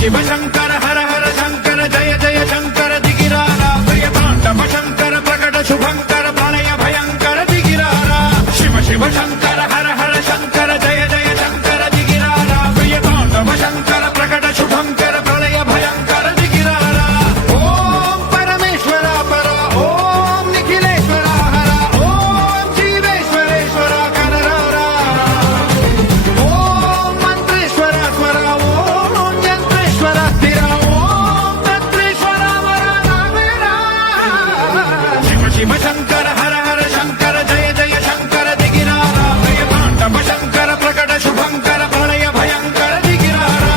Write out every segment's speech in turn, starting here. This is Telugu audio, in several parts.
శివ శంకర హర హర శంకర జయ జయ శంకర దిగిరారా ప్రియతాండవ శంకర ప్రకట శుభంకర ప్రళయ భయంకర దిగిరారా శివ శివ శంకర హర హర శంకర జయ జయ శంకర దిగిరారా ప్రియతాండవ శంకర ప్రకట శుభంకర ప్రళయ భయంకర దిగిరారా ఓం పరమేశ్వర పర ఓం నిఖిలేశ్వర హర ఓం జీవేశ్వరేశ్వర కరరారా ఓం మంత్రేశ్వర స్వర ఓం యంత్రేశ్వర స్థిర ఓం తంత్రేశ్వర వర నామేరా శివ శివ శంకర హర హర శంకర జయ జయ శంకర దిగిరారా ప్రియతాండవ శంకర ప్రకట శుభంకర ప్రళయ భయంకర దిగిరారా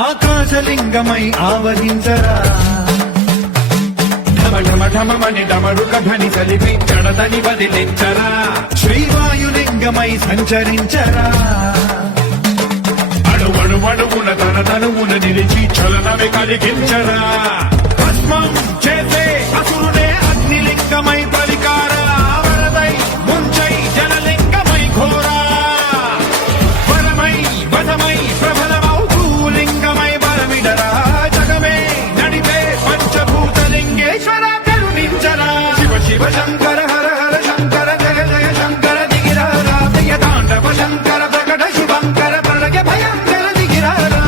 ఆకాశలింగమై ఆవహించరా ఢమ ఢమ ఢమమని డమరుక ధ్వని కలిపి జడదని వదిలించరా శ్రీవాయులింగమై సంచరించరా అణువణువున తన తనువున నిలిచి చలనమే కలిగించరా భస్మం చేసే అసురుడే అగ్నిలింగమై పలికారా వరదై ముంచై జలలింగమై ఘోరా వరమై వదమై ప్రబలమౌ భూలింగమై బలమిడరా జగమే నడిపే పంచభూతలింగేశ్వర కరుణించరా శివ శివ శంకర హర హర శంకర జయ జయ శంకర దిగిరారా ప్రియతాండవ శంకర ప్రకట శుభంకర ప్రళయ భయంకర దిగిరారా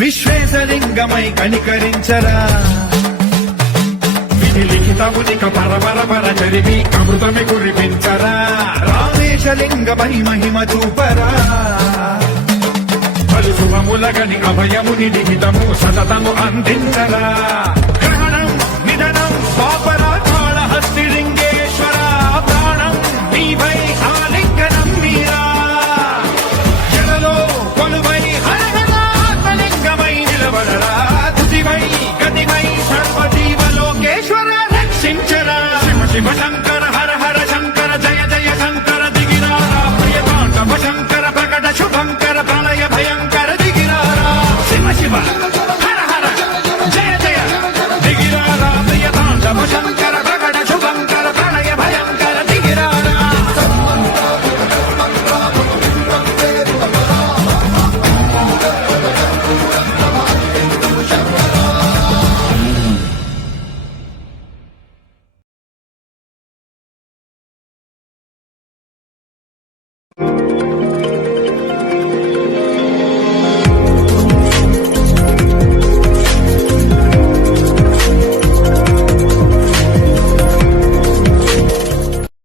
విశ్వేశలింగమై కనికరించరా విధి లిఖితమునిక పరపర చరివి అమృతమి కురిపించరా రామేశలింగమై మహిమ చూపరా పలు శుభములగని అభయముని లిఖితము సతతము అందించరా గ్రహణం నిధనం పాపరా కాళహస్తి లింగేశ్వర ప్రాణం నీవై ఆలింగనం మీరా జలలో కొలువై హరహరాత్మలింగమై నిలబడరా తుదివై గతివై సర్వజీవలోకేశ్వర రక్షించరా శివ శివ శంకర హర హర శంకర జయ జయ శంకర దిగిరారా ప్రియతాండవ శంకర ప్రకట శుభంకర ప్రళయ భయంకర దిగిరారా శివ శివ హర హర జయ జయ శ్రీ